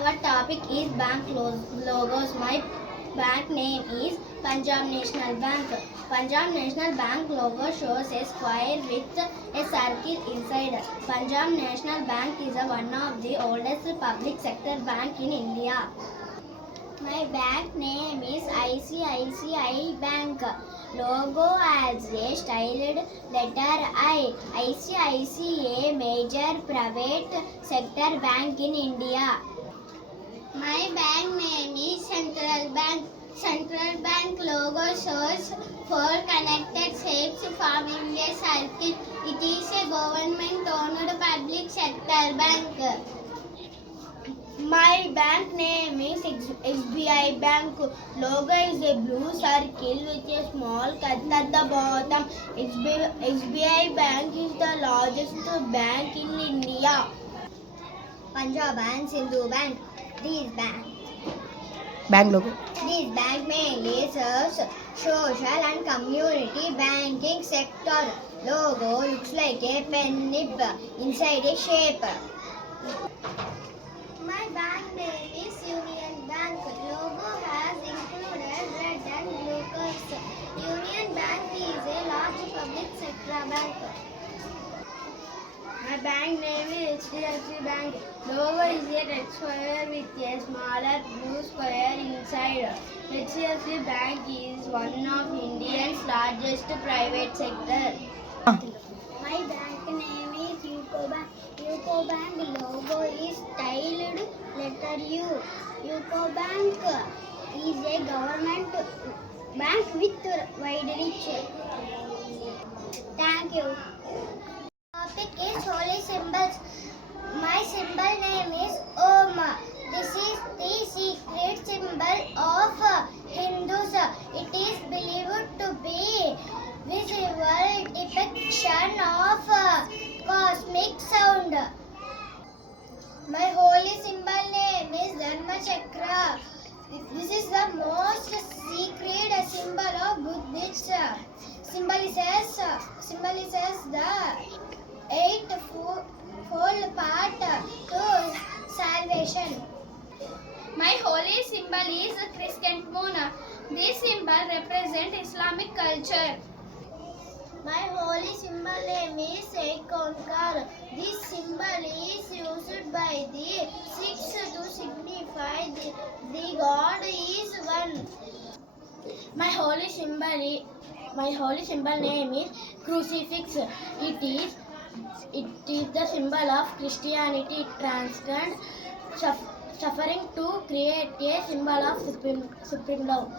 our topic is bank logos. My bank name is Punjab National Bank. Punjab National Bank logo shows a square with a circle inside. Punjab National Bank is one of the oldest public sector bank in India. My bank name is ICICI Bank. Logo as a styled letter I. ICICI major private sector bank in India. My bank name is Central Bank. Central Bank logo shows four connected shapes forming a circle. It is a government-owned public sector bank. My bank name is SBI Bank. Logo is a blue circle with a small cut at the bottom. SBI Bank is the largest bank in India. Punjab and Sindhu Bank. These bank logo. This bank mainly serves social and community banking sector. Logo looks like a pen nib inside a shape. My bank name is Union Bank. Logo has included red and blue curves. Union Bank is a large public sector bank. My bank name is HDFC Bank. Logo is a red square with a smaller blue square inside. HDFC Bank is one of India's largest private sector. My bank name is UCO Bank. UCO Bank logo is styled letter U. UCO Bank is a government bank with wide reach. Thank you. Topic is holy symbols. My symbol name is Om. This is the secret symbol of Hindus. It is believed to be visual depiction of cosmic sound. My holy symbol name is Dharma Chakra. This is the most secret symbol of Buddhist. Symbolizes the eightfold path to salvation. My holy symbol is a crescent moon. This symbol represents Islamic culture. My holy symbol name is Ekonkar. This symbol is used by the Sikhs to signify the God is one. My holy symbol name is Crucifix. It is the symbol of Christianity. It transcends suffering to create a symbol of supreme love.